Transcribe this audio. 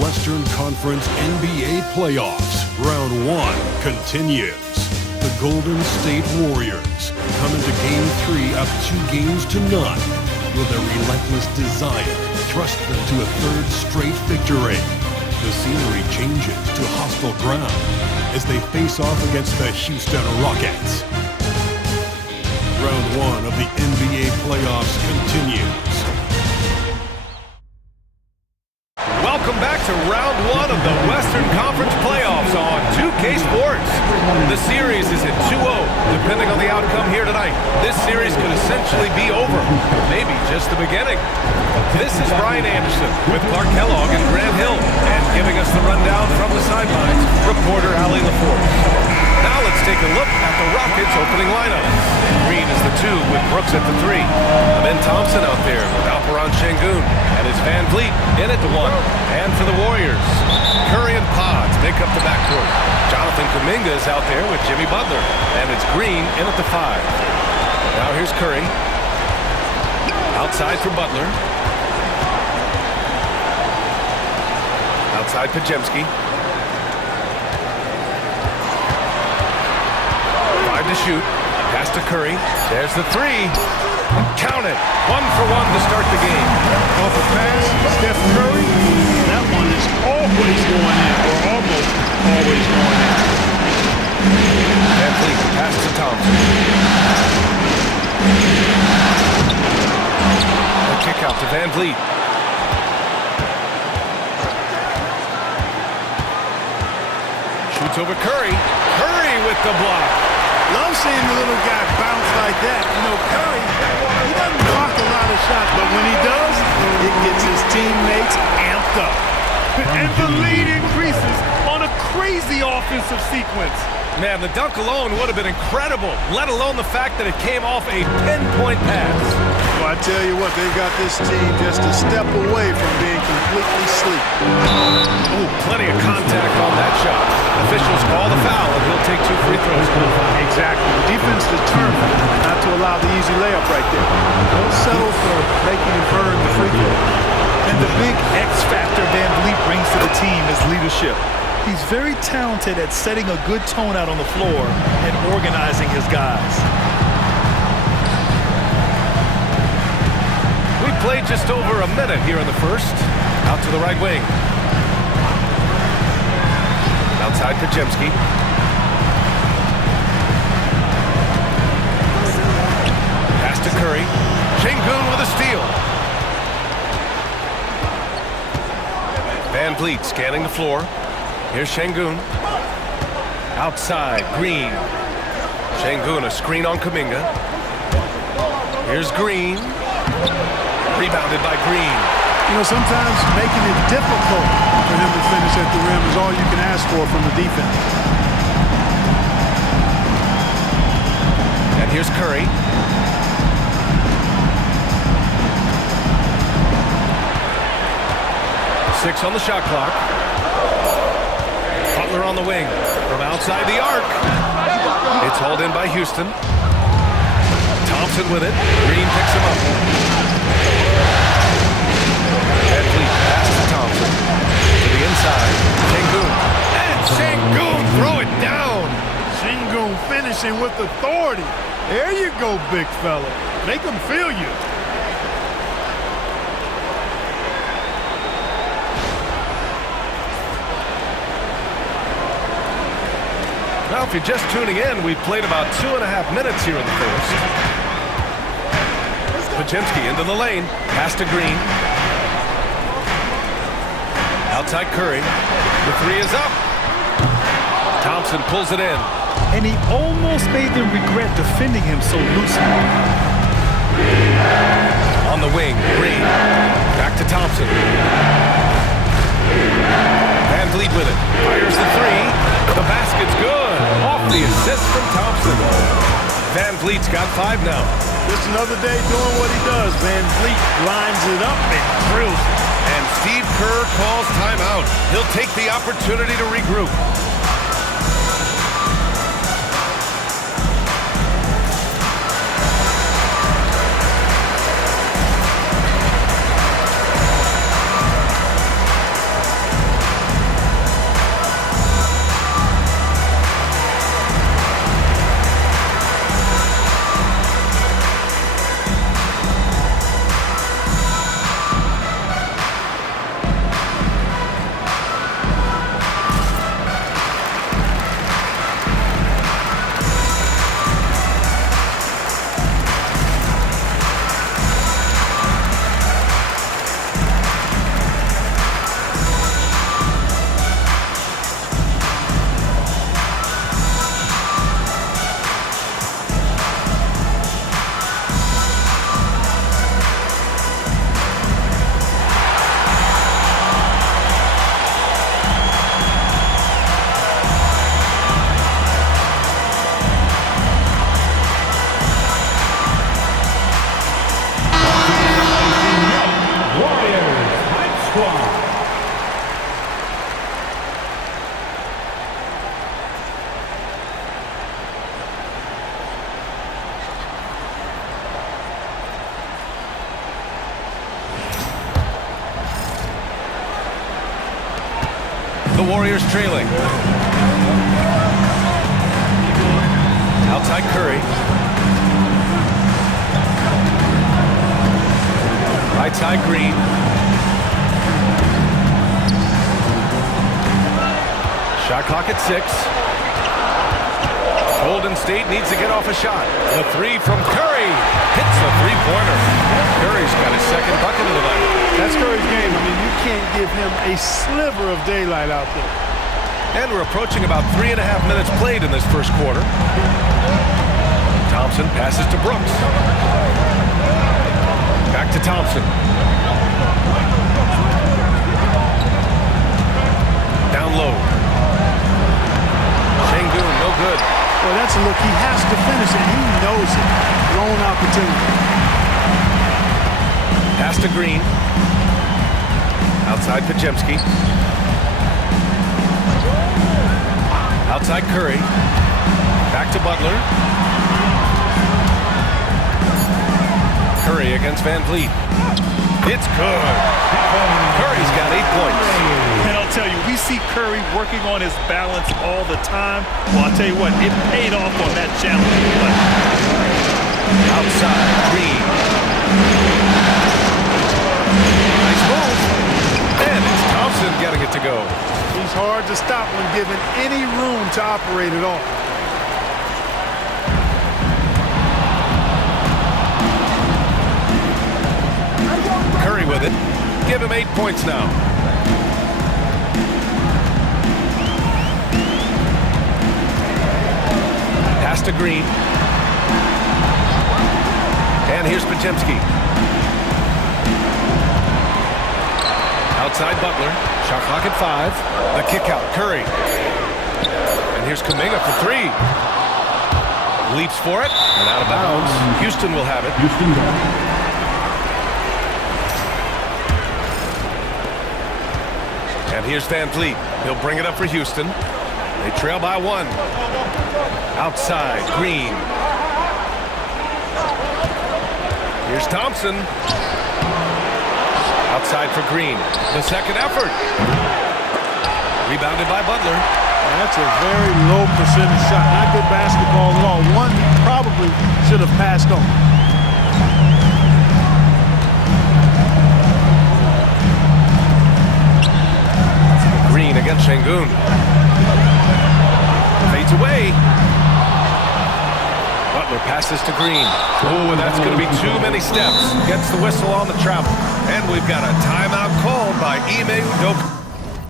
Western Conference NBA playoffs. Round 1 continues. The Golden State Warriors come into Game 3 up 2-0. Will their relentless desire thrust them to a third straight victory? The scenery changes to hostile ground as they face off against the Houston Rockets. Round 1 of the NBA playoffs continues. Welcome back to round 1 of the Western Conference playoffs on 2K Sports. The series is at 2-0. Depending on the outcome here tonight, this series could essentially be over. Maybe just the beginning. This is Brian Anderson with Clark Kellogg and Grant Hill. And giving us the rundown from the sidelines, reporter Allie LaForce. Now let's take a look at the Rockets' opening lineup. Green is the 2 with Brooks at the 3. Ben Thompson out there with Alperen Sengun. And it's Van Vliet in at the 1. And for the Warriors, Curry and Pods make up the backcourt. Jonathan Kuminga is out there with Jimmy Butler. And it's Green in at the 5. Now here's Curry. Outside for Butler. Outside Podziemski. 5 to shoot. Pass to Curry. There's the 3. Count it. 1 for 1 to start the game. Off a pass, Steph Curry. That one is always going in, or almost always going in. Van Vliet, pass to Thompson. A kick out to Van Vliet. Shoots over Curry. Curry with the block. Love seeing the little guy bounce like that. You know, Curry, he doesn't block a lot of shots, but when he does, it gets his teammates amped up. And the lead increases on a crazy offensive sequence. Man, the dunk alone would have been incredible, let alone the fact that it came off a pinpoint pass. Well, I tell you what, they've got this team just a step away from being completely asleep. Oh, plenty of contact on that shot. Officials call the foul, and he'll take 2 free throws. Exactly. The defense determined not to allow the easy layup right there. Don't settle for making him earn the free throw. And the big X factor Van Vliet brings to the team is leadership. He's very talented at setting a good tone out on the floor and organizing his guys. We played just over a minute here in the first. Out to the right wing. Outside Podziemski. Pass to Curry. Sengun with a steal. Van Vliet scanning the floor. Here's Sengun. Outside, Green. Sengun, a screen on Kuminga. Here's Green. Rebounded by Green. You know, sometimes making it difficult for him to finish at the rim is all you can ask for from the defense. And here's Curry. Six on the shot clock. Butler on the wing from outside the arc. It's hauled in by Houston. Thompson with it. Green picks him up. Van Vliet pass to Thompson. To the inside. Sengun. And Sengun throw it down. Sengun finishing with authority. There you go, big fella. Make them feel you. Now, if you're just tuning in, we've played about 2.5 minutes here in the first. Podziemski into the lane. Pass to Green. Outside Curry. The 3 is up. Thompson pulls it in. And he almost made them regret defending him so loosely. On the wing, Green. Back to Thompson. Van Vliet with it. Fires the 3. The basket's good. Off the assist from Thompson. Van Vliet's got 5 now. Just another day doing what he does. Van Vliet lines it up and drills it. And Steve Kerr calls timeout. He'll take the opportunity to regroup. The Warriors trailing. Outside Curry. Right side Green. Shot clock at 6. Golden State needs to get off a shot. The three from Curry hits a three-pointer. Curry's got his second bucket of the night. That's Curry's game. I mean, you can't give him a sliver of daylight out there. And we're approaching about 3.5 minutes played in this first quarter. Thompson passes to Brooks. Back to Thompson. Down low. Şengün, no good. Well, that's a look. He has to finish it. He knows it. Lone opportunity. Pass to Green. Outside Podziemski. Outside Curry. Back to Butler. Curry against Van Vliet. It's good. Curry's got 8 points. And I'll tell you, we see Curry working on his balance all the time. Well, I'll tell you what, it paid off on that challenging play. Outside, Green. Nice move. And it's Thompson getting it to go. He's hard to stop when given any room to operate at all. Curry with it. Give him 8 points now. Pass to Green. And here's Podziemski. Outside Butler. Shot clock at 5. The kick out. Curry. And here's Kuminga for 3. Leaps for it. And out of bounds. Houston will have it. And here's Van Vliet. He'll bring it up for Houston. They trail by 1. Outside, Green. Here's Thompson. Outside for Green. The second effort. Rebounded by Butler. That's a very low percentage shot. Not good basketball at all. One probably should have passed on. Green against Şengün. Fades away. Butler passes to Green. Oh, and that's going to be too many steps. Gets the whistle on the travel. And we've got a timeout called by Ime Udoka.